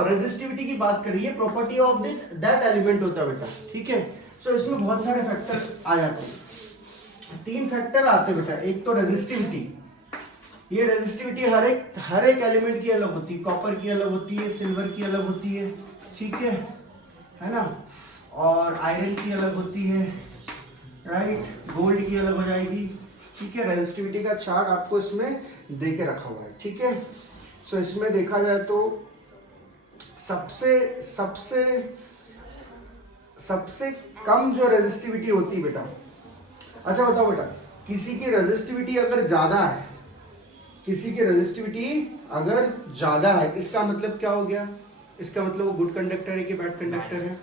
Resistivity की बात करिए, प्रॉपर्टी ऑफ दैट एलिमेंट होता है बेटा, ठीक है। सो इसमें बहुत सारे फैक्टर आ जाते हैं, 3 फैक्टर आते हैं बेटा। एक तो रेजिस्टिविटी, ये रेजिस्टिविटी हर एक एलिमेंट की अलग होती है, कॉपर की अलग होती है, सिल्वर की अलग होती है, ठीक है ना, और आयरन की अलग होती है, राइट, गोल्ड की अलग हो जाएगी, ठीक है। रेजिस्टिविटी का चार्ट आपको इसमें दे के रखा हुआ है, ठीक है। सो इसमें देखा जाए तो सबसे सबसे सबसे कम जो रेजिस्टिविटी होती है बेटा, अच्छा बताओ बेटा, किसी की रेजिस्टिविटी अगर ज्यादा है, किसी की रेजिस्टिविटी अगर ज्यादा है, इसका मतलब क्या हो गया? इसका मतलब वो गुड कंडक्टर है कि बैड कंडक्टर है?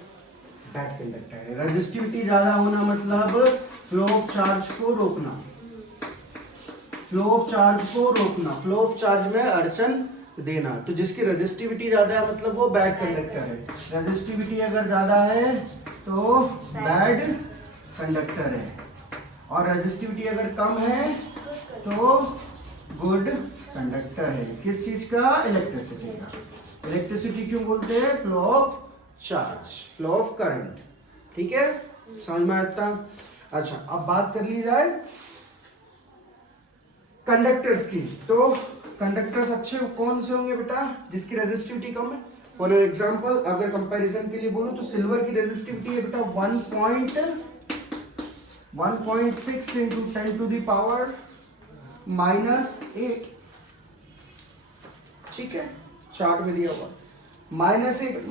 बैड कंडक्टर है। रेजिस्टिविटी ज्यादा होना मतलब फ्लो ऑफ चार्ज को रोकना, फ्लो ऑफ चार्ज को रोकना, फ्लो ऑफ चार्ज में अड़चन देना। तो जिसकी रेजिस्टिविटी ज्यादा है मतलब वो बैड कंडक्टर है। रेजिस्टिविटी अगर ज्यादा है तो बैड कंडक्टर है, और रेजिस्टिविटी अगर कम है तो गुड कंडक्टर है। किस चीज का? इलेक्ट्रिसिटी का। इलेक्ट्रिसिटी क्यों बोलते हैं? Flow of charge, flow of current, ठीक है, समझ में आता। अच्छा, अब बात कर ली जाए कंडक्टर्स की, तो कंडक्टर्स अच्छे कौन से होंगे बेटा? जिसकी रेजिस्टिविटी कम है। फॉर एग्जांपल अगर कंपैरिजन के लिए बोलूं तो सिल्वर की रेजिस्टिविटी है बेटा 1.6 इंटू 10 टू द पावर -8, ठीक है, चार्ट में दिया हुआ -8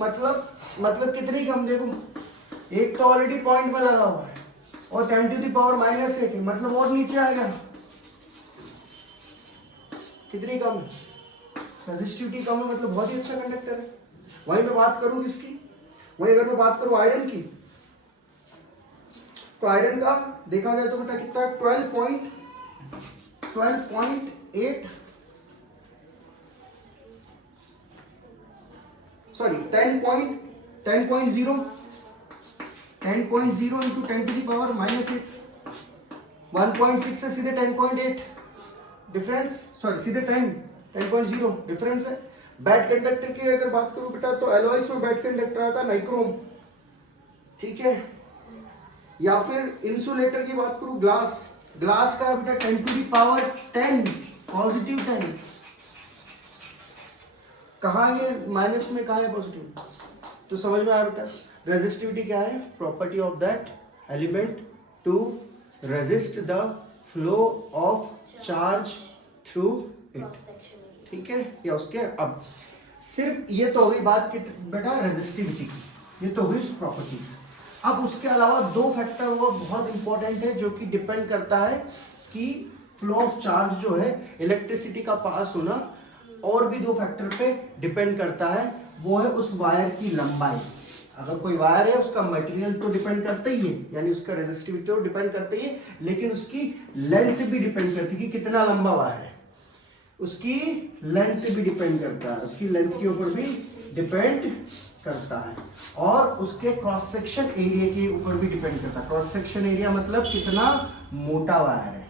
मतलब कितनी कम? देखो, एक तो ऑलरेडी पॉइंट में लगा हुआ है और 10 टू द पावर -8 मतलब और नीचे आएगा, कितनी कम है? रेजिस्टिविटी कम है मतलब बहुत ही अच्छा कंडक्टर है। वहीं मैं बात करूं किसकी? वहीं अगर मैं बात करूं आयरन की, तो आयरन का देखा जाए तो बेटा कितना है? 12.8 sorry 10.0 into 10 to the power -8, 1.6 से सीधे 10.8 डिफरेंस, सॉरी सीधे 10.0 डिफरेंस है। बैड कंडक्टर की अगर बात करूं बेटा तो एलॉयस में बैड कंडक्टर आता है नाइक्रोम, ठीक है, या फिर इंसुलेटर की बात करूं ग्लास का बेटा 10 टू द पावर 10 पॉजिटिव 10, कहाँ ये माइनस में, कहाँ है पॉजिटिव? तो समझ में आया बेटा। रेजिस्टिविटी क्या है? Property of that element to resist the flow of charge through it, ठीक है, या उसके। अब सिर्फ ये तो हो गई बात की बेटा रेजिस्टिविटी की, ये तो हुई उस प्रॉपर्टी की। अब उसके अलावा 2 फैक्टर वो बहुत इंपॉर्टेंट है जो कि डिपेंड करता है कि फ्लो ऑफ चार्ज जो है, इलेक्ट्रिसिटी का पास होना, और भी 2 फैक्टर पे डिपेंड करता है। वो है उस वायर की लंबाई। अगर कोई वायर है उसका मटेरियल तो डिपेंड करता ही है, यानी उसका रेजिस्टिविटी तो डिपेंड करता ही है, लेकिन उसकी लेंथ भी डिपेंड करती है कि कितना लंबा वायर है, उसकी लेंथ भी डिपेंड करता है, उसकी लेंथ के ऊपर भी डिपेंड करता है, और उसके क्रॉस सेक्शन एरिया के ऊपर भी डिपेंड करता है। क्रॉस सेक्शन एरिया मतलब कितना मोटा वायर है,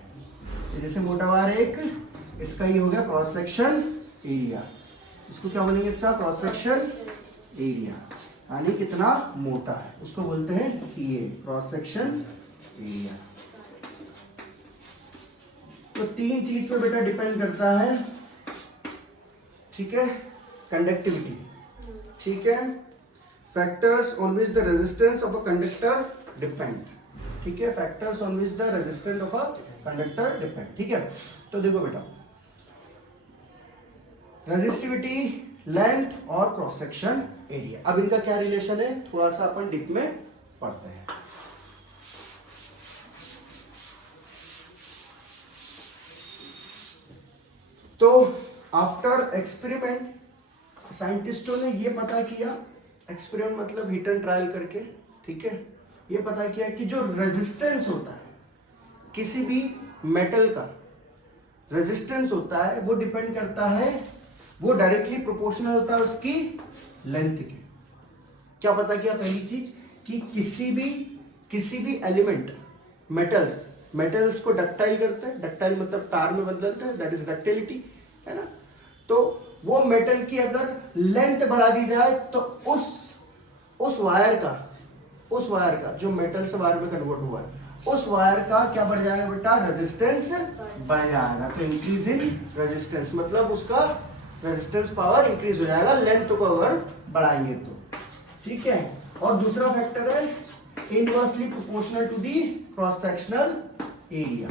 जैसे मोटा वायर एक, इसका ये हो गया क्रॉस सेक्शन एरिया, इसको क्या बोलेंगे? इसका क्रॉस सेक्शन एरिया, यानी कितना मोटा है, उसको बोलते हैं CA, क्रॉस सेक्शन एरिया। तो 3 चीज पे बेटा डिपेंड करता है, ठीक है। कंडक्टिविटी, ठीक है, factors on which the resistance of a conductor depend, ठीक है, factors on which the resistance of a conductor depend, ठीक है। तो देखो बेटा, रेजिस्टिविटी, लेंथ और क्रॉस सेक्शन एरिया, अब इनका क्या रिलेशन है थोड़ा सा अपन डीप में पढ़ते हैं। तो आफ्टर एक्सपेरिमेंट साइंटिस्टों ने ये पता किया, एक्सपेरिमेंट मतलब हिट एंड ट्रायल करके, ठीक है, ये पता किया कि जो रेजिस्टेंस होता है किसी भी मेटल का, रेजिस्टेंस होता है वो डिपेंड करता है, वो डायरेक्टली प्रोपोर्शनल होता है उसकी लेंथ के। क्या पता किया? पहली चीज कि किसी भी एलिमेंट, मेटल्स को डक्टाइल करते हैं, डक्टाइल मतलब तार में बदलते हैं, दैट इज डक्टिलिटी, है ना। तो वो मेटल की अगर लेंथ बढ़ा दी जाए तो उस वायर का जो मेटल से वायर में कन्वर्ट हुआ है, उस वायर का क्या बढ़ जाएगा बेटा, रेजिस्टेंस बढ़ जाएगा। तो इंक्रीज इन रेजिस्टेंस मतलब उसका रेजिस्टेंस पावर इंक्रीज हो जाएगा लेंथ को अगर बढ़ाएंगे तो, ठीक है। और दूसरा फैक्टर है inversely proportional to the cross sectional area.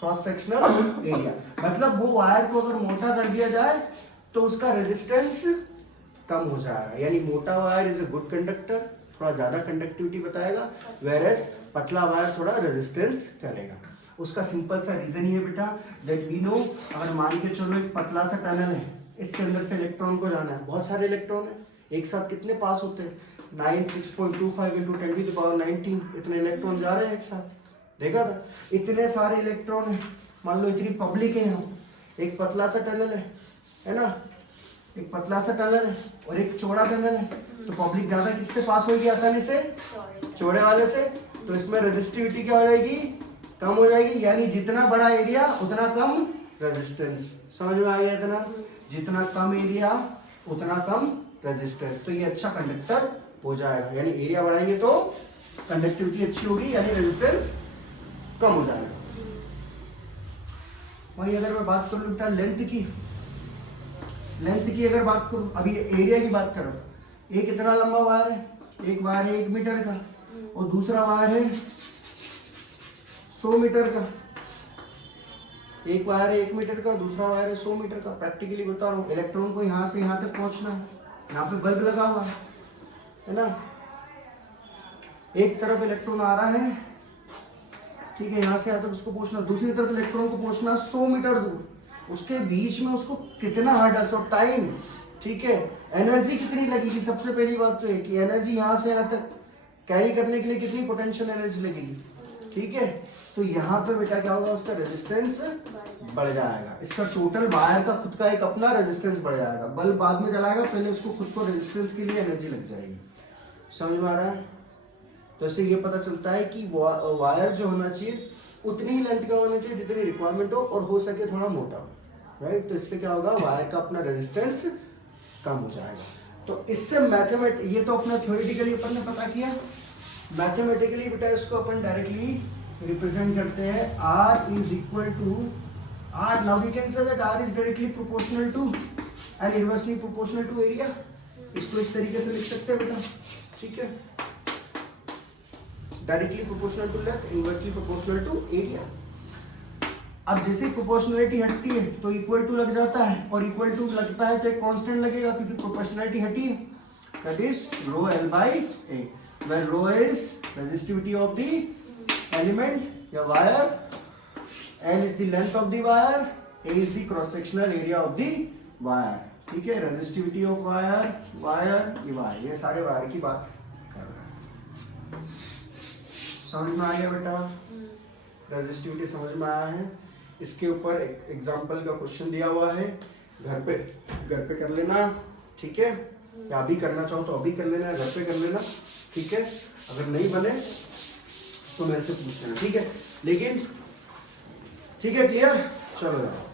Cross sectional area मतलब वो वायर को अगर मोटा कर दिया जाए तो उसका रेजिस्टेंस कम हो जाएगा, यानी मोटा wire is a good conductor, थोड़ा ज्यादा कंडक्टिविटी बताएगा, वेयरएज पतला वायर थोड़ा रेजिस्टेंस करेगा। उसका सिंपल सा रीजन ये बेटा दैट वी नो, अगर मान के चलो एक पतला सा टनल है, इसके अंदर से इलेक्ट्रॉन को जाना है, बहुत सारे इलेक्ट्रॉन है, एक साथ कितने पास होते हैं, 96.25 × 10⁻19 इतने इलेक्ट्रॉन जा रहे हैं एक साथ, देखा था, इतने सारे इलेक्ट्रॉन है, मान लो इतनी पब्लिक है यहाँ, एक पतला सा टनल है ना, एक पतला सा टनल है और एक चौड़ा टनल है, तो पब्लिक ज्यादा किससे पास होगी आसानी से, चौड़े वाले से, तो इसमें रेजिस्टिविटी क्या हो जाएगी, कम हो जाएगी, यानी जितना बड़ा एरिया उतना कम रेजिस्टेंस। समझ में आ गया इतना, जितना कम एरिया उतना कम रेजिस्टेंस, तो ये अच्छा कंडक्टर हो जाएगा, यानी एरिया बढ़ाएंगे तो कंडक्टिविटी अच्छी होगी, यानी रेजिस्टेंस कम हो जाएगा। वही अगर मैं बात करूं बेटा लेंथ की अगर बात करूं, अभी एरिया की बात करो, एक इतना लंबा वायर है, एक वायर है 1 मीटर का और दूसरा वायर है 100 मीटर का, एक वायर है 1 मीटर का, दूसरा वायर है 100 मीटर का। प्रैक्टिकली बता रहा हूँ, इलेक्ट्रॉन को यहाँ से यहाँ तक पहुँचना है, यहाँ पे बल्ब लगा हुआ है ना, एक तरफ इलेक्ट्रॉन आ रहा है, ठीक है, यहाँ से यहाँ तक उसको पहुँचना, दूसरी तरफ इलेक्ट्रॉन को पहुँचना 100 मीटर दूर, उसके बीच में उसको कितना हार्ड और टाइम, ठीक है, एनर्जी कितनी लगेगी। सबसे पहली बात तो है कि एनर्जी यहाँ से यहाँ तक कैरी करने के लिए कितनी पोटेंशियल एनर्जी लगेगी, ठीक है, तो यहाँ पे बेटा क्या होगा, उसका रेजिस्टेंस बढ़ जाएगा, इसका टोटल वायर का खुद का एक अपना रेजिस्टेंस बढ़ जाएगा, बल्ब बाद में जलाएगा, पहले उसको खुद को रेजिस्टेंस के लिए एनर्जी लग जाएगी। समझ में आ रहा है, तो इससे ये पता चलता है कि वायर जो होना चाहिए उतनी ही लेंथ का होना चाहिए जितनी रिक्वायरमेंट हो सके थोड़ा मोटा हो, राइट। तो इससे क्या होगा, वायर का अपना रेजिस्टेंस कम हो जाएगा। तो इससे ये तो अपना थ्योरेटिकली अपन ने पता किया, मैथमेटिकली बेटा इसको अपन डायरेक्टली रिप्रेजेंट करते हैं, R is equal to R, now we can say that R is directly proportional to and inversely proportional to area. इसको इस तरीके से लिख सकते हैं बेटा, ठीक है, directly proportional to length, inversely proportional to area. अब जैसे प्रोपोर्शनलिटी हटती है तो इक्वल टू लग जाता है, और इक्वल टू लगता है तो एक कांस्टेंट लगेगा क्योंकि प्रोपोर्शनलिटी हटी है, that is rho L by A, where rho is resistivity of the element या wire, L is the length of the wire, A is the cross sectional area of the wire, ठीक है, resistivity of wire, ये सारे wire की बात कर रहे हैं। समझ में आ गया बेटा, रेजिस्टिविटी समझ में आया है। इसके ऊपर एक एग्जांपल का क्वेश्चन दिया हुआ है, घर पे कर लेना, ठीक है, या अभी करना चाहो तो अभी कर लेना, घर पे कर लेना, ठीक है, अगर नहीं बने तो मेरे से पूछ लेना, ठीक है, लेकिन ठीक है, क्लियर, चलो यार।